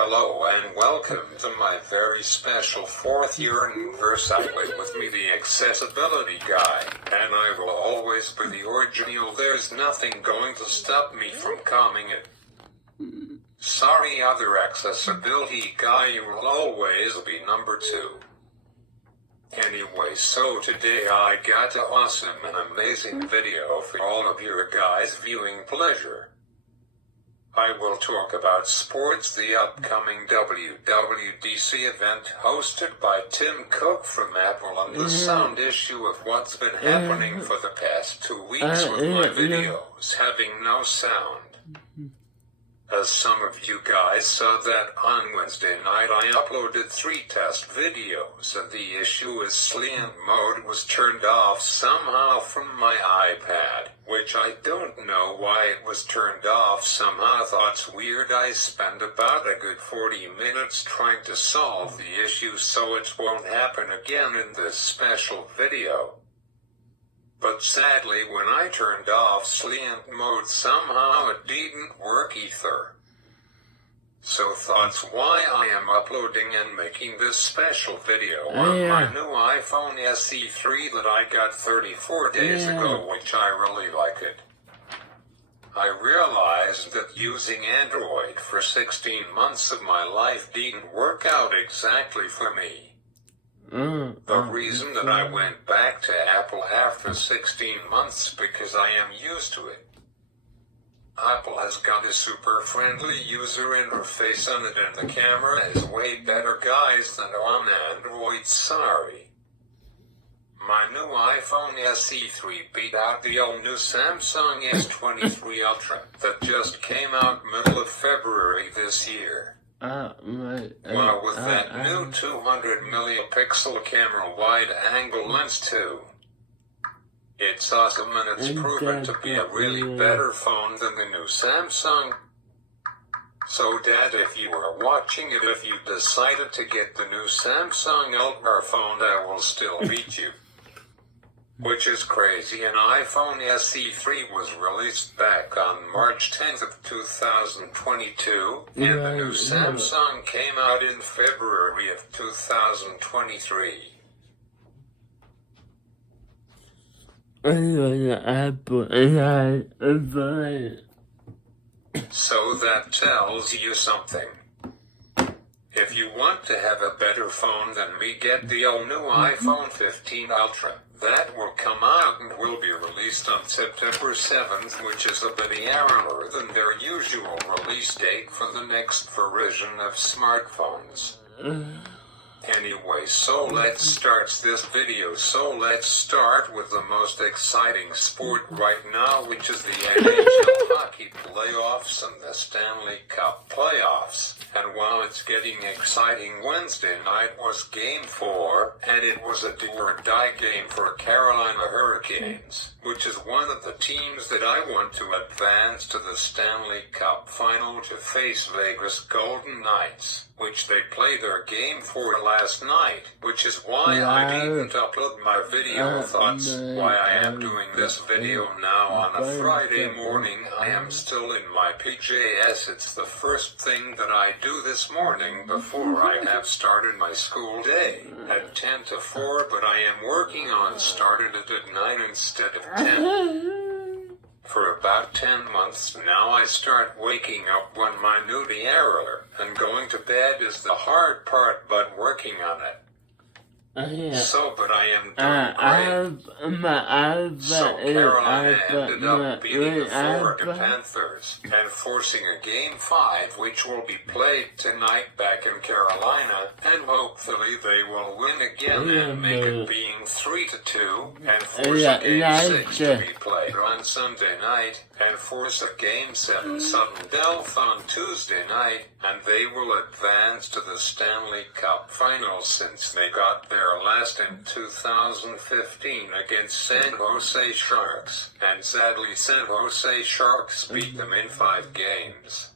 Hello and welcome to my very special 4th year anniversary with me, the accessibility guy, and I will always be the original. There's nothing going to stop me from coming it. Sorry, other accessibility guy, you will always be number 2. Anyway, so today I got an awesome and amazing video for all of your guys' viewing pleasure. I will talk about sports, the upcoming WWDC event hosted by Tim Cook from Apple, and the sound issue of what's been happening for the past 2 weeks with my videos having no sound. As some of you guys saw that on Wednesday night I uploaded 3 test videos, and the issue is slant mode was turned off somehow from my iPad, which I don't know why it was turned off. Somehow thought's weird. I spent about a good 40 minutes trying to solve the issue so it won't happen again in this special video. But sadly, when I turned off slant mode, somehow it didn't work either. So that's why I am uploading and making this special video on my new iPhone SE3 that I got 34 days ago, which I really like it. I realized that using Android for 16 months of my life didn't work out exactly for me. The reason that I went back to Apple after 16 months because I am used to it. Apple has got a super friendly user interface on it, and the camera is way better, guys, than on Android. Sorry. My new iPhone SE3 beat out the old new Samsung S23 Ultra that just came out middle of February this year. Well, with that new 200 megapixel camera wide-angle lens too. It's awesome, and it's proven to be a really better phone than the new Samsung. So Dad, if you are watching it, if you decided to get the new Samsung Ultra phone, I will still beat you. Which is crazy. An iPhone SE3 was released back on March 10th of 2022, and the new Samsung came out in February of 2023. So that tells you something. If you want to have a better phone than me, get the all new iPhone 15 Ultra. That will come out and will be released on September 7th, which is a bit earlier than their usual release date for the next version of smartphones. Anyway, so let's start this video. So let's start with the most exciting sport right now, which is the NHL hockey playoffs and the Stanley Cup playoffs. And while it's getting exciting, Wednesday night was Game 4, and it was a do-or-die game for Carolina Hurricanes, which is one of the teams that I want to advance to the Stanley Cup final to face Vegas Golden Knights, which they played their Game 4 last night, which is why I didn't upload my video. Thoughts why I am doing this video now on a Friday morning. I am still in my PJs. It's the first thing that I do this morning before I have started my school day at 10 to 4, but I am working on starting it at 9 instead of 10. For about 10 months now, I start waking up when my nudie error, and going to bed is the hard part, but working on it. So, but I am doing great. So Carolina ended up beating the Florida Panthers and forcing a Game 5, which will be played tonight back in Carolina, and hopefully they will win again and make it being 3-2, and force a Game 6 to be played on Sunday night, and force a Game 7 sudden death on Tuesday night, and they will advance to the Stanley Cup final since they got there last in 2015 against San Jose Sharks, and sadly San Jose Sharks beat them in 5 games.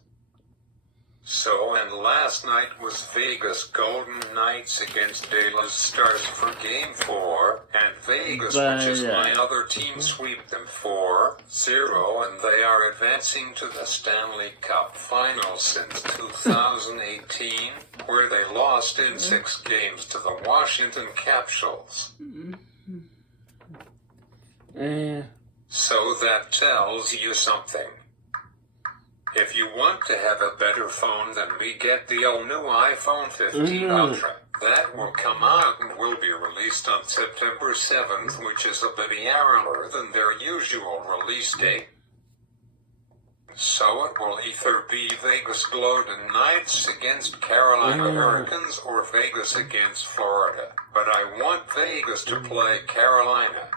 So, and last night was Vegas Golden Knights against Dallas Stars for Game 4, and Vegas, which is my other team, swept them 4-0, and they are advancing to the Stanley Cup Finals since 2018, where they lost in 6 games to the Washington Capitals. So that tells you something. If you want to have a better phone than me, get the all-new iPhone 15 Ultra. That will come out and will be released on September 7th, which is a bit earlier than their usual release date. So it will either be Vegas Golden Knights against Carolina Hurricanes or Vegas against Florida. But I want Vegas to play Carolina.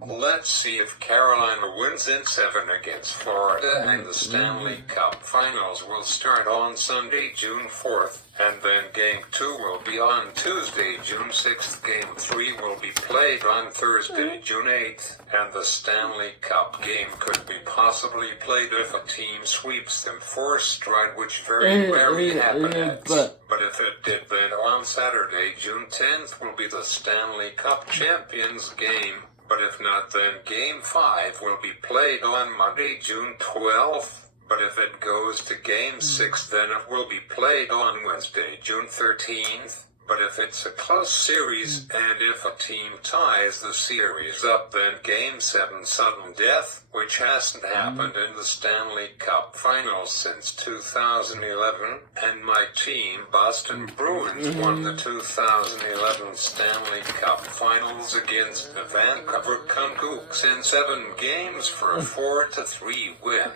Let's see if Carolina wins in 7 against Florida, and the Stanley Cup Finals will start on Sunday, June 4th, and then Game 2 will be on Tuesday, June 6th. Game 3 will be played on Thursday, June 8th, and the Stanley Cup game could be possibly played if a team sweeps them 4 straight, which very rarely happens. But if it did, then on Saturday, June 10th will be the Stanley Cup Champions game. But if not, then Game 5 will be played on Monday, June 12th. But if it goes to Game 6, then it will be played on Wednesday, June 13th. But if it's a close series, and if a team ties the series up, then Game 7 sudden death, which hasn't happened in the Stanley Cup Finals since 2011, and my team, Boston Bruins, won the 2011 Stanley Cup Finals against the Vancouver Canucks in 7 games for a 4-3 win.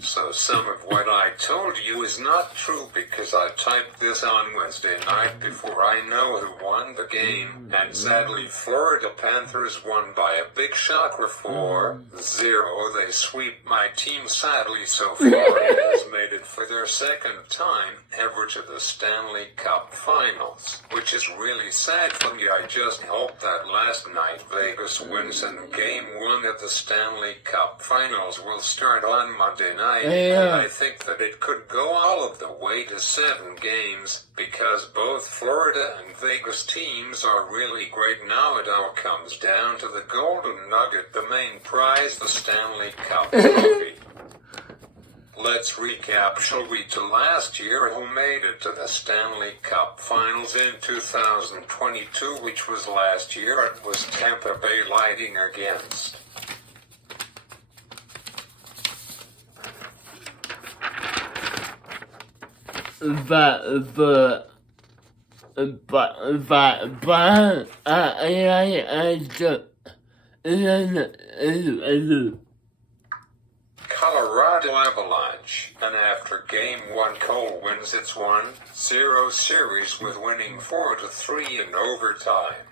So some of what I told you is not true, because I typed this on Wednesday night before I know who won the game, and sadly Florida Panthers won by a big shocker 4-0. They sweep my team sadly, so Florida has made it for their 2nd time ever to the Stanley Cup Finals, which is really sad for me. I just hope that last night Vegas wins and Game 1 of the Stanley Cup Finals will start on Monday night, and I think that it could go all of the way to 7 games, because both Florida and Vegas teams are really great. Now it all comes down to the Golden Nugget, the main prize, the Stanley Cup trophy. Let's recap, shall we, to last year, who made it to the Stanley Cup Finals in 2022, which was last year. It was Tampa Bay Lightning against Colorado Avalanche, and after Game 1 Cole wins its 1-0 series with winning 4-3 in overtime.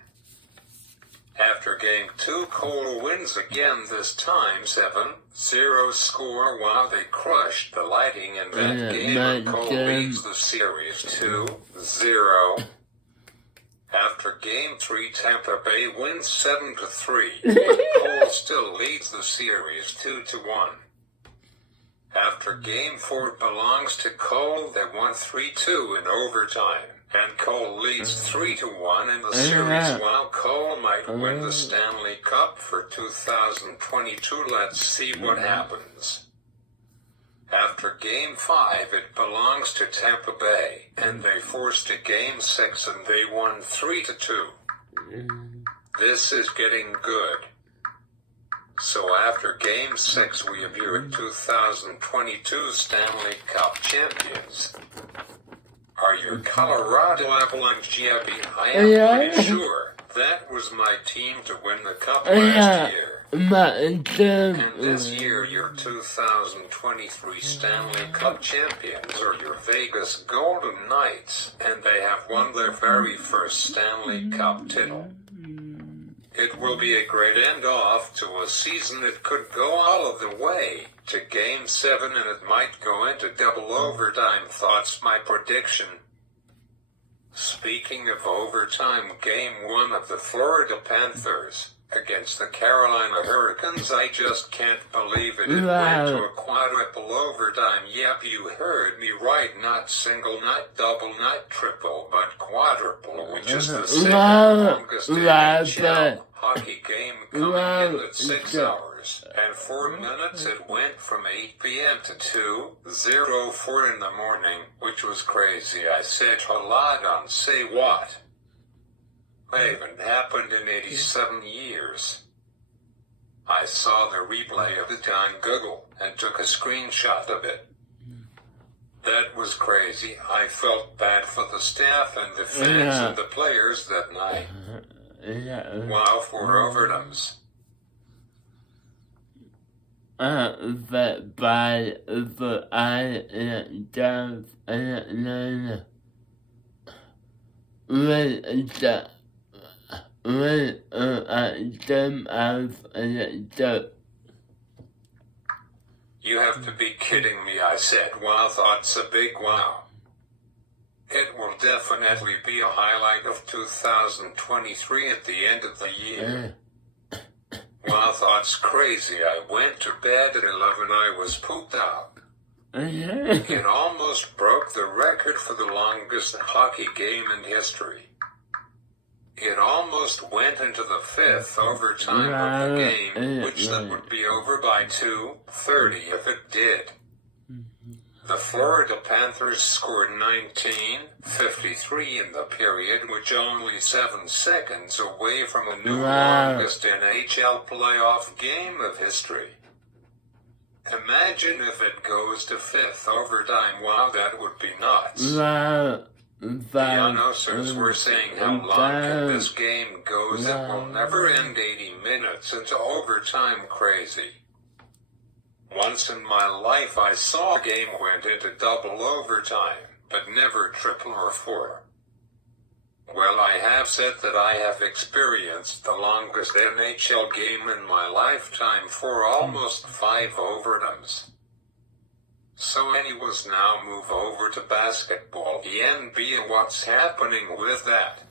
After Game 2 Cole wins again, this time 7-0 score, while they crushed the Lightning in that game, and Cole leads the series 2-0. After Game 3 Tampa Bay wins 7-3, but Cole still leads the series 2-1. After Game 4 belongs to Cole, they won 3-2 in overtime, and Cole leads 3-1 in the series, while Cole might win the Stanley Cup for 2022. Let's see what happens. After Game 5, it belongs to Tampa Bay, and they forced a Game 6 and they won 3-2. This is getting good. So after Game 6, we have your 2022 Stanley Cup Champions. Are your Colorado Avalanche? Yeah, I am pretty sure that was my team to win the cup last year. And this year, your 2023 Stanley Cup Champions are your Vegas Golden Knights, and they have won their very first Stanley Cup title. It will be a great end-off to a season. It could go all of the way to Game 7, and it might go into double overtime. Thoughts, my prediction. Speaking of overtime, Game 1 of the Florida Panthers against the Carolina Hurricanes. I just can't believe it. It went to a quadruple overtime. Yep, you heard me right. Not single, not double, not triple, but quadruple, which is the second longest NHL hockey game, coming in at 6 hours and 4 minutes. It went from 8 p.m. to 2:04 in the morning, which was crazy. I said a lot on Say What. Haven't happened in 87 years. I saw the replay of it on Google and took a screenshot of it. That was crazy. I felt bad for the staff and the fans and the players that night. Wow, 4 overtimes. You have to be kidding me, I said. Wow, that's a big wow. It will definitely be a highlight of 2023 at the end of the year. Wow, that's crazy. I went to bed at 11. I was pooped out. It almost broke the record for the longest hockey game in history. It almost went into the 5th overtime of the game, which that would be over by 2:30 if it did. The Florida Panthers scored 19:53 in the period, which only 7 seconds away from a new longest NHL playoff game of history. Imagine if it goes to 5th overtime. Wow, that would be nuts. The announcers were saying how long can this game goes. It will never end. 80 minutes into overtime. Crazy. Once in my life I saw a game went into double overtime, but never triple or 4. Well, I have said that I have experienced the longest NHL game in my lifetime for almost 5 overtimes. So anyways, now move over to basketball. The NBA, what's happening with that?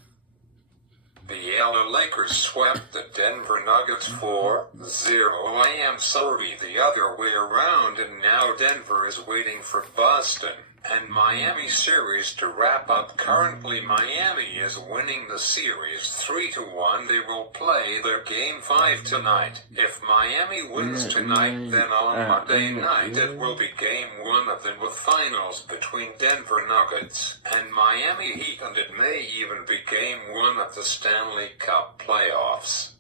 The LA Lakers swept the Denver Nuggets 4-0. I am sorry, the other way around, and now Denver is waiting for Boston and Miami series to wrap up. Currently Miami is winning the series 3-1. They will play their game 5 tonight. If Miami wins tonight, then on Monday night it will be game 1 of the finals between Denver Nuggets and Miami Heat, and it may even be game 1 of the Stanley Cup playoffs.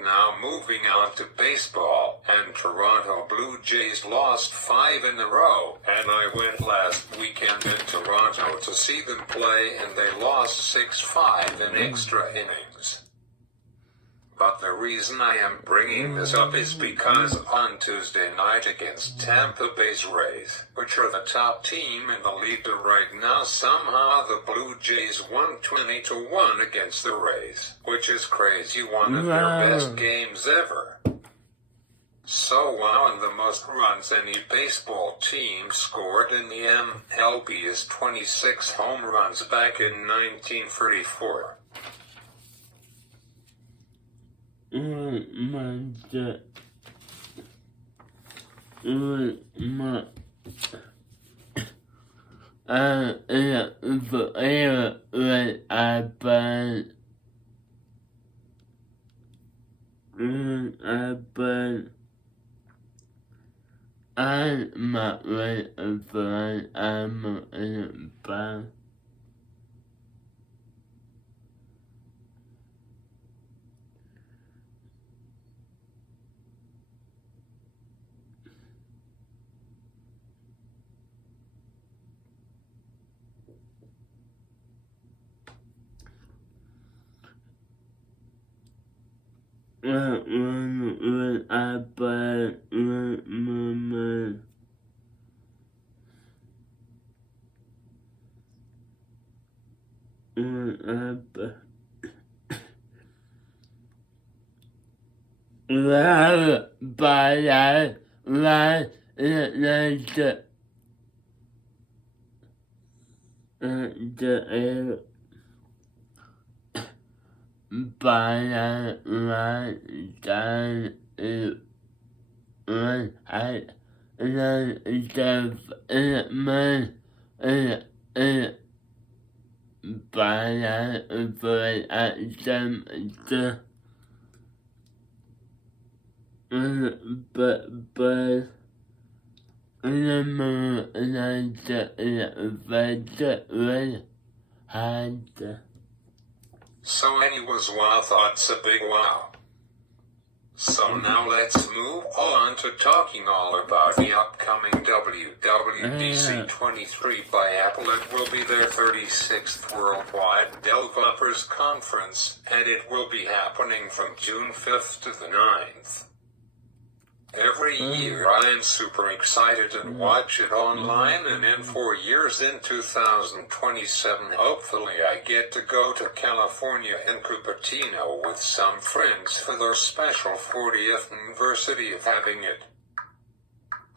Now moving on to baseball, and Toronto Blue Jays lost 5 in a row, and I went last weekend in Toronto to see them play, and they lost 6-5 in extra innings. But the reason I am bringing this up is because on Tuesday night against Tampa Bay's Rays, which are the top team in the league right now, somehow the Blue Jays won 20-1 against the Rays, which is crazy, one of their best games ever. So wow, and the most runs any baseball team scored in the MLB is 26 home runs back in 1934. So anyways, wow, thoughts a big wow. So now let's move on to talking all about the upcoming WWDC 23 by Apple. It will be their 36th Worldwide Developers Conference, and it will be happening from June 5th to the 9th. Every year I am super excited and watch it online, and in 4 years, in 2027, hopefully I get to go to California in Cupertino with some friends for their special 40th anniversary of having it.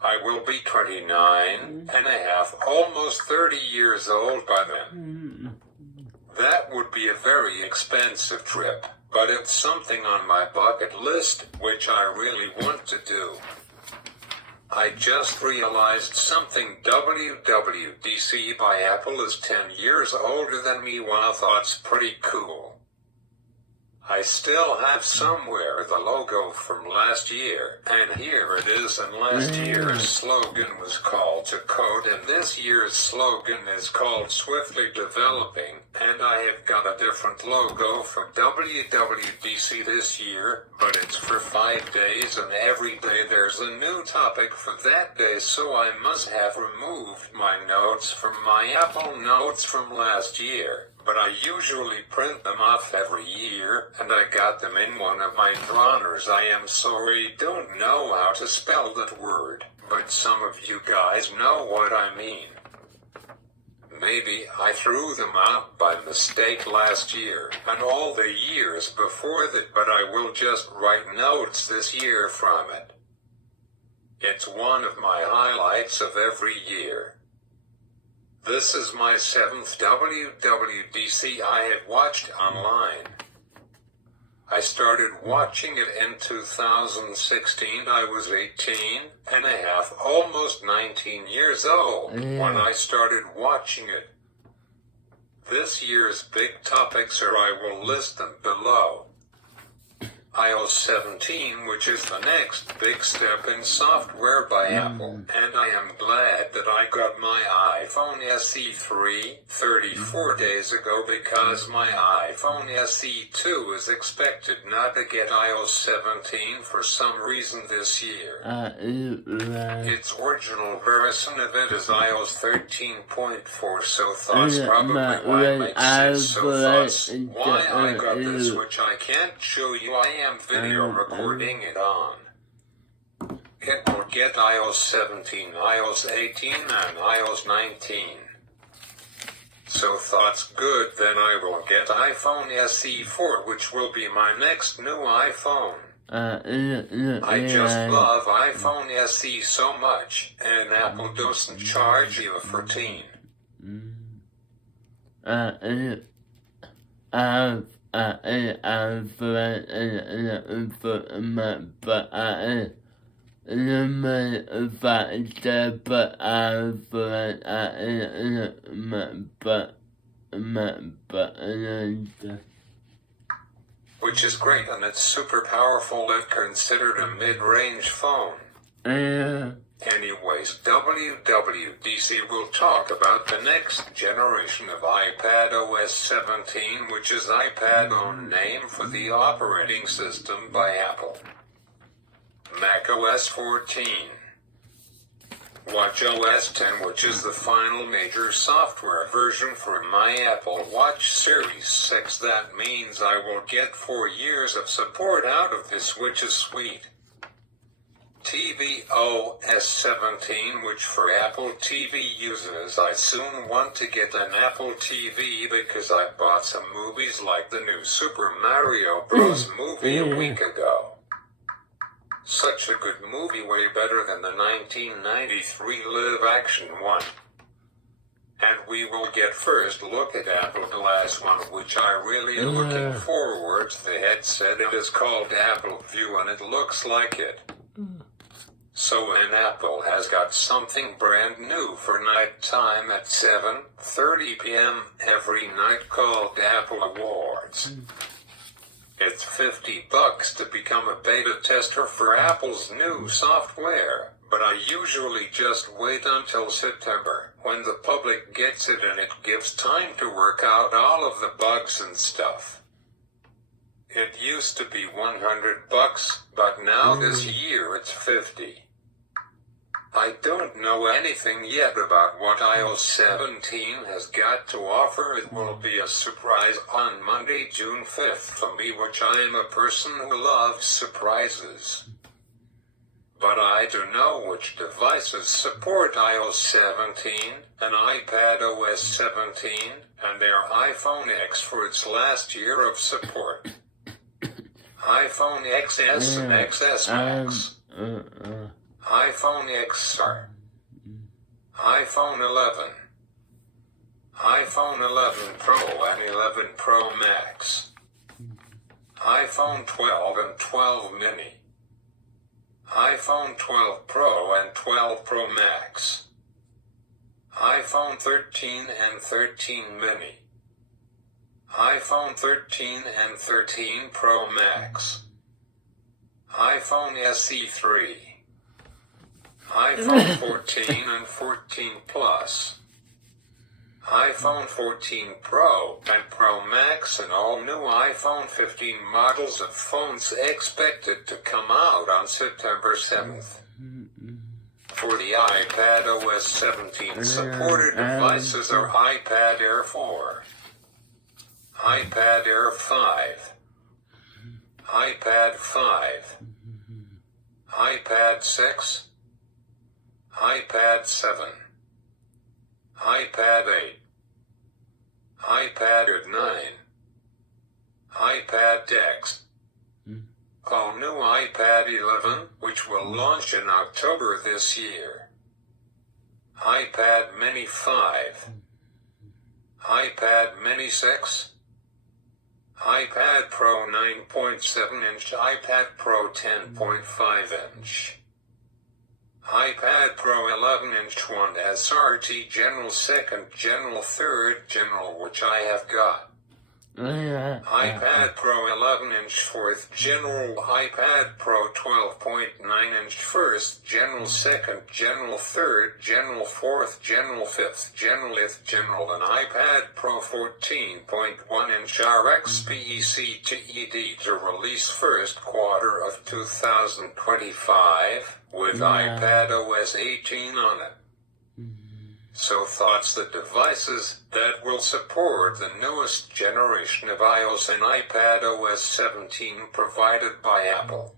I will be 29 and a half, almost 30 years old by then. That would be a very expensive trip, but it's something on my bucket list, which I really want to do. I just realized something. WWDC by Apple is 10 years older than me. Wow, that's pretty cool. I still have somewhere the logo from last year, and here it is, and last year's slogan was called to code, and this year's slogan is called swiftly developing, and I have got a different logo for WWDC this year, but it's for 5 days, and every day there's a new topic for that day, so I must have removed my notes from my Apple Notes from last year. But I usually print them off every year, and I got them in one of my drawers. I am sorry, don't know how to spell that word, but some of you guys know what I mean. Maybe I threw them out by mistake last year, and all the years before that, but I will just write notes this year from it. It's one of my highlights of every year. This is my 7th WWDC I have watched online. I started watching it in 2016. I was 18 and a half, almost 19 years old when I started watching it. This year's big topics are, I will list them below. iOS 17, which is the next big step in software by Apple, and I am glad that I got my iPhone SE 3 34 days ago, because my iPhone SE 2 is expected not to get iOS 17 for some reason this year. Its original version of it is iOS 13.4, so that's probably why it makes sense. So that's why I got this, which I can't show you. I am video recording it on. It will get iOS 17, iOS 18, and iOS 19. So that's good. Then I will get iPhone SE 4, which will be my next new iPhone. I just love iPhone SE so much, and Apple doesn't charge you a $14. Which is great, and it's super powerful. It's considered a mid-range phone. Anyways, WWDC will talk about the next generation of iPadOS 17, which is iPadOS name for the operating system by Apple. macOS 14. watchOS 10, which is the final major software version for my Apple Watch Series 6. That means I will get 4 years of support out of this, which is sweet. TvOS 17, which for Apple TV users, I soon want to get an Apple TV because I bought some movies like the new Super Mario Bros. Movie a week ago. Such a good movie, way better than the 1993 live-action one. And we will get first look at Apple Glass One, which I really am looking forward to. The headset, it is called Apple View, and it looks like it. So and Apple has got something brand new for nighttime at 7:30 p.m. every night called Apple Awards. It's $50 to become a beta tester for Apple's new software, but I usually just wait until September, when the public gets it and it gives time to work out all of the bugs and stuff. It used to be $100, but now this year it's $50. I don't know anything yet about what iOS 17 has got to offer. It will be a surprise on Monday, June 5th for me, which I am a person who loves surprises. But I do know which devices support iOS 17, and iPadOS 17, and their iPhone X for its last year of support. iPhone XS and XS Max. iPhone XR, iPhone 11, iPhone 11 Pro and 11 Pro Max, iPhone 12 and 12 mini, iPhone 12 Pro and 12 Pro Max, iPhone 13 and 13 mini, iPhone 13 and 13 Pro Max, iPhone SE 3, iPhone 14 and 14 Plus, iPhone 14 Pro and Pro Max, and all new iPhone 15 models of phones expected to come out on September 7th. For the iPadOS 17 supported devices are iPad Air 4, iPad Air 5, iPad 5, iPad 6, iPad 7, iPad 8, iPad 9, iPad X, all new iPad 11, which will launch in October this year, iPad Mini 5, iPad Mini 6, iPad Pro 9.7-inch, iPad Pro 10.5-inch, iPad Pro 11-inch 1 SRT General 2nd, General 3rd, General, which I have got. iPad Pro 11-inch 4th, General, iPad Pro 12.9-inch 1st, General 2nd, General 3rd, General 4th, General 5th, General 5th, General, and iPad Pro 14.1-inch RxPEC TED to release first quarter of 2025, with iPadOS 18 on it. So thoughts the devices that will support the newest generation of iOS and iPadOS 17 provided by Apple.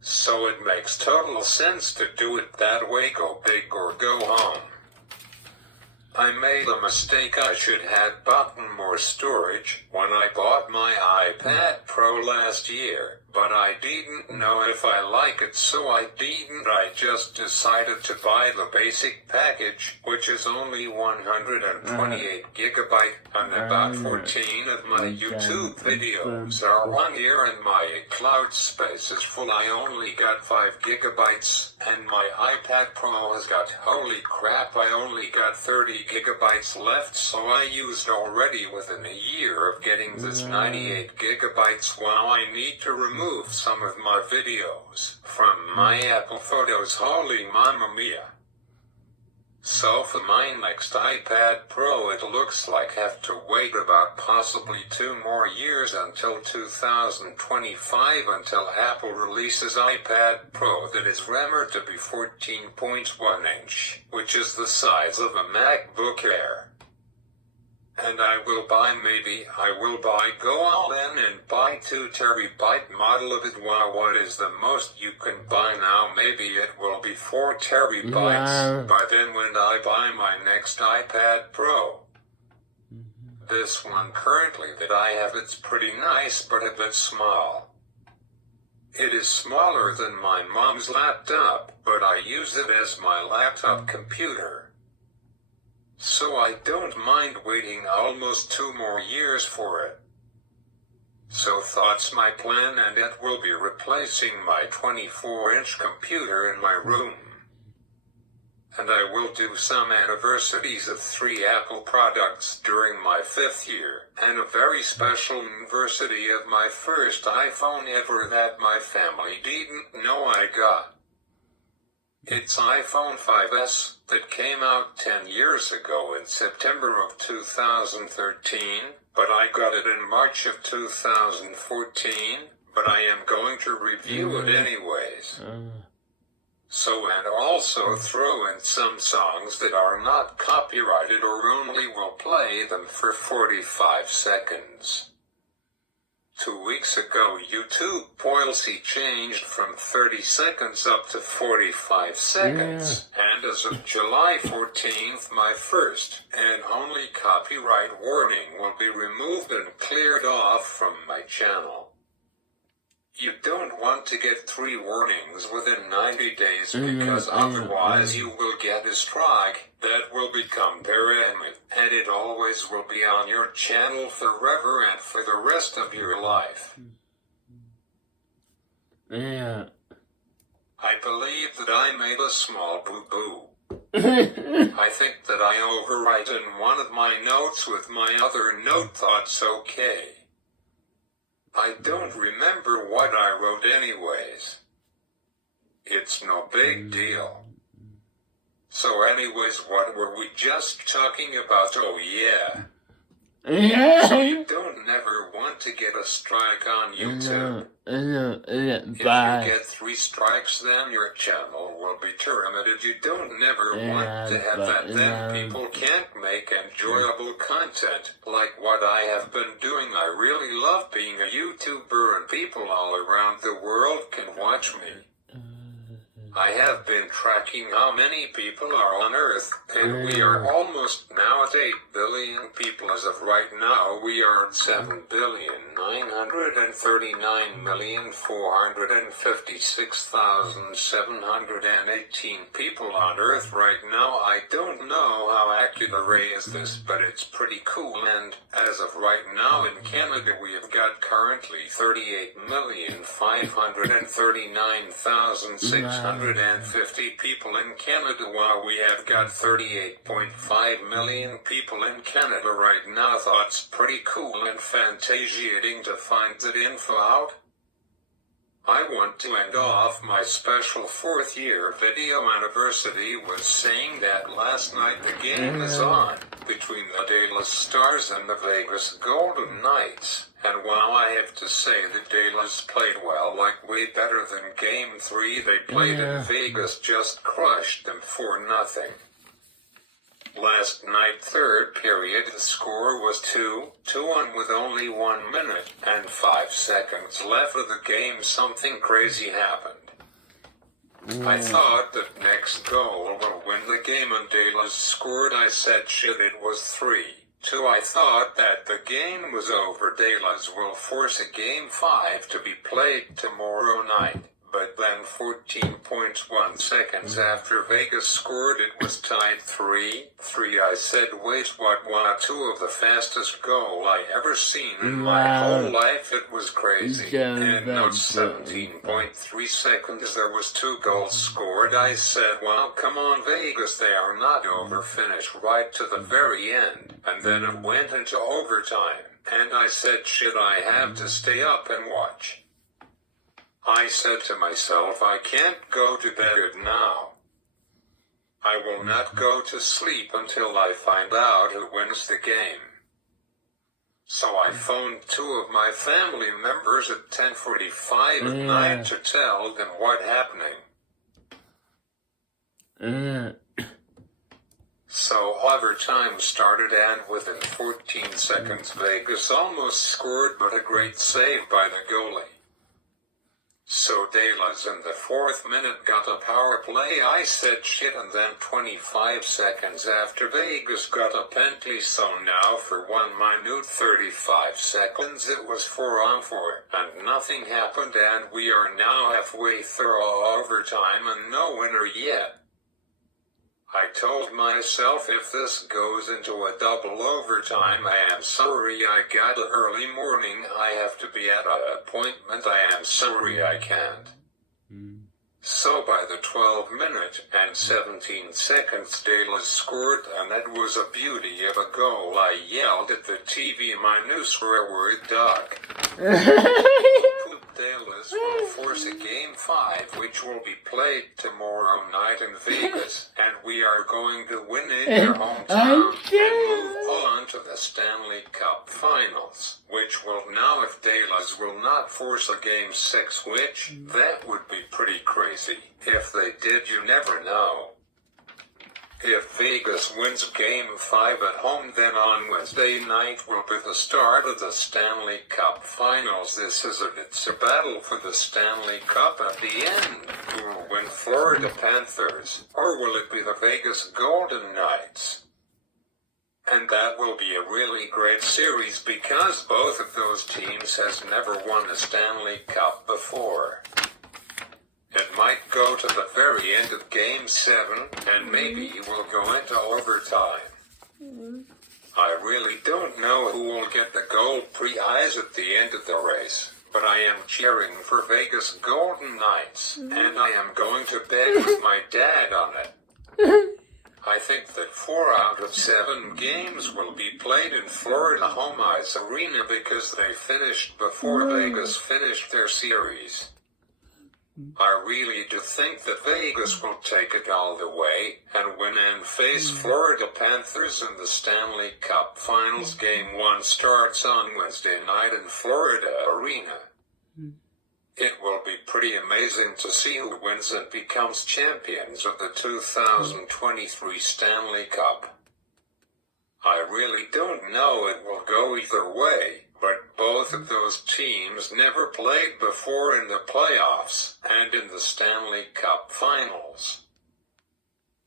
So it makes total sense to do it that way, go big or go home. I made a mistake. I should have bought more storage when I bought my iPad Pro last year, but I didn't know if I like it, so I didn't. I just decided to buy the basic package, which is only 128 gigabyte, and about 14 of my YouTube videos are on here, and my cloud space is full. I only got 5 gigabytes, and my iPad Pro has got, holy crap, I only got 30 gigabytes left, so I used already within a year of getting this 98 gigabytes. Wow, I need to remove some of my videos from my Apple Photos. Holy mamma mia. So for my next iPad Pro, it looks like I have to wait about possibly 2 more years until 2025 until Apple releases iPad Pro that is rumored to be 14.1-inch, which is the size of a MacBook Air. And I will go all in and buy 2 terabyte model of it. Wow, what is the most you can buy now? Maybe it will be 4 terabytes by then when I buy my next iPad Pro. This one currently that I have, it's pretty nice but a bit small. It is smaller than my mom's laptop, but I use it as my laptop computer. So I don't mind waiting almost 2 more years for it. So that's my plan, and it will be replacing my 24-inch computer in my room. And I will do some anniversaries of 3 Apple products during my 5th year, and a very special anniversary of my first iPhone ever that my family didn't know I got. It's iPhone 5S that came out 10 years ago in September of 2013, but I got it in March of 2014, but I am going to review it anyways. So, and also throw in some songs that are not copyrighted or only will play them for 45 seconds. 2 weeks ago, YouTube policy changed from 30 seconds up to 45 seconds, and as of July 14th, my first and only copyright warning will be removed and cleared off from my channel. You don't want to get 3 warnings within 90 days because otherwise you will get a strike that will become permanent, and it always will be on your channel forever and for the rest of your life. Yeah. I believe that I made a small boo-boo. I think that I overwrite in one of my notes with my other note thoughts okay. I don't remember what I wrote anyways. It's no big deal. So anyways, what were we just talking about? Oh yeah. So you don't never want to get a strike on YouTube. If you get 3 strikes, then your channel will be terminated. You don't never want to have that. Then people can't make enjoyable content like what I have been doing. I really love being a YouTuber, and people all around the world can watch me. I have been tracking how many people are on Earth, and we are almost now at 8 billion people as of right now. We are at 7,939,456,718 people on Earth right now. I don't know how accurate is this, but it's pretty cool. And as of right now in Canada, we have got currently 38,539,650 people in Canada, while we have got 38.5 million people in Canada right now. That's pretty cool and fantasiating to find that info out. I want to end off my special 4th year video anniversary with saying that last night the game is on between the Dallas Stars and the Vegas Golden Knights. And while I have to say that Dallas played well, like way better than Game 3 they played in Vegas, just crushed them 4-0. Last night, 3rd period, the score was 2-1 with only 1 minute and 5 seconds left of the game. Something crazy happened. I thought that next goal will win the game, and Dallas scored. I said shit, it was 3-2. I thought that the game was over. Dallas will force a game 5 to be played tomorrow night. But then 14.1 seconds after Vegas scored, it was tied 3-3. I said, wait, what? 2 of the fastest goal I ever seen in my whole life. It was crazy. And not 17.3 seconds, there was 2 goals scored. I said, wow, come on Vegas, they are not over. Finished right to the very end. And then it went into overtime. And I said, shit, I have to stay up and watch. I said to myself, I can't go to bed now. I will not go to sleep until I find out who wins the game. So I phoned 2 of my family members at 10:45 at night to tell them what happening. So overtime started, and within 14 seconds Vegas almost scored, but a great save by the goalie. So Dallas in the 4th minute got a power play. I said shit, and then 25 seconds after Vegas got a penalty, so now for 1 minute 35 seconds it was 4-on-4, and nothing happened, and we are now halfway through overtime and no winner yet. I told myself if this goes into a double overtime, I am sorry I got an early morning, I have to be at an appointment, I am sorry I can't. So by the 12 minute and 17 seconds Dallas scored, and it was a beauty of a goal. I yelled at the TV my new swear word, dog. Dallas will force a Game 5 which will be played tomorrow night in Vegas, and we are going to win in their hometown and move on to the Stanley Cup Finals, which will now, if Dallas will not force a Game 6, which, that would be pretty crazy. If they did, you never know. If Vegas wins Game 5 at home, then on Wednesday night will be the start of the Stanley Cup Finals. It's a battle for the Stanley Cup at the end. Who will win, Florida Panthers, or will it be the Vegas Golden Knights? And that will be a really great series because both of those teams has never won a Stanley Cup before. It might go to the very end of Game 7, and maybe we'll go into overtime. I really don't know who will get the gold prize at the end of the race, but I am cheering for Vegas Golden Knights, and I am going to bet with my dad on it. I think that 4 out of 7 games will be played in Florida Home Ice Arena because they finished before Vegas finished their series. I really do think that Vegas will take it all the way and win and face Florida Panthers in the Stanley Cup Finals. Game 1 starts on Wednesday night in Florida Arena. It will be pretty amazing to see who wins and becomes champions of the 2023 Stanley Cup. I really don't know, it will go either way. But both of those teams never played before in the playoffs and in the Stanley Cup Finals.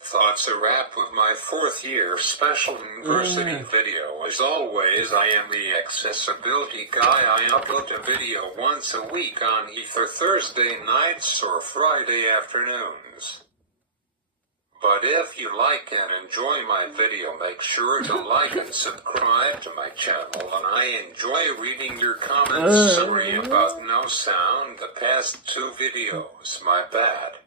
Thoughts a wrap with my 4th year special university video. As always, I am the accessibility guy. I upload a video once a week on either Thursday nights or Friday afternoons. But if you like and enjoy my video, make sure to like and subscribe to my channel, and I enjoy reading your comments. Sorry about no sound the past 2 videos, my bad.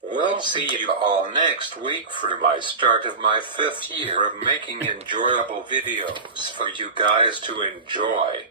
We'll see you all next week for my start of my 5th year of making enjoyable videos for you guys to enjoy.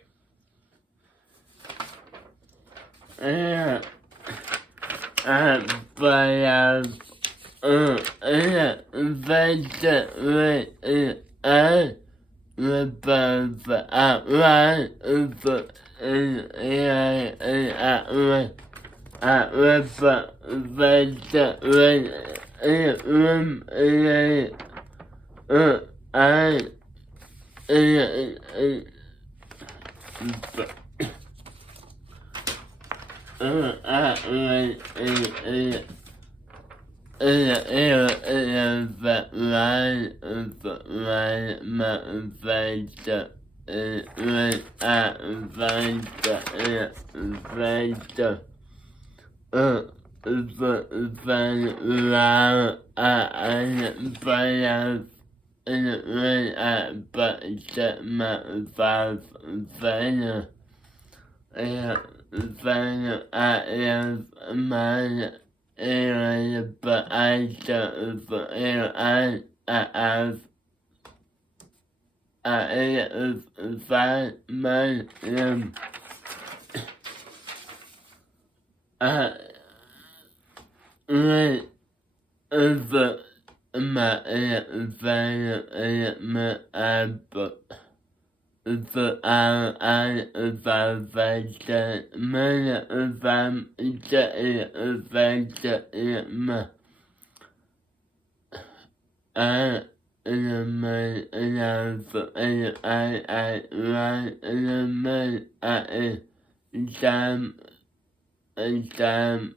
exam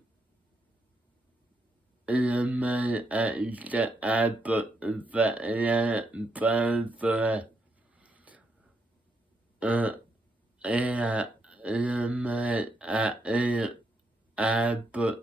elemen işte Apple ve bazı elemen Apple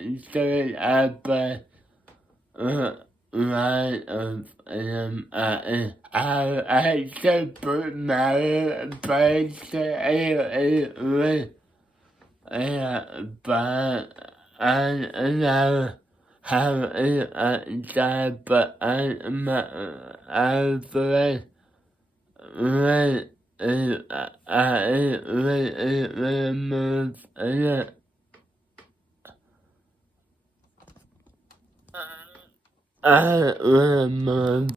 işte Apple